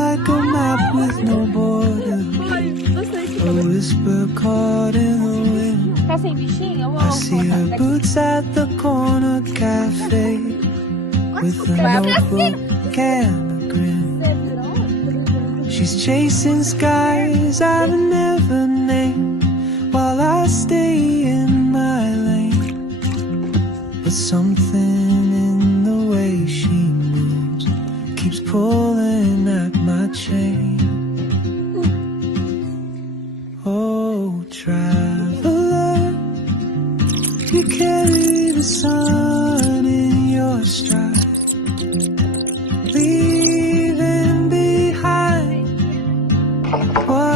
like a map with no border, a whisper caught in the wind. Tá sem bichinho? I see her boots at the corner cafe with a notebook and a grin. She's chasing skies I've never named while I stay in my lane. But something in the way she moves keeps pulling at my chain. Oh, traveler, you carry the sun in your stride, leaving behind what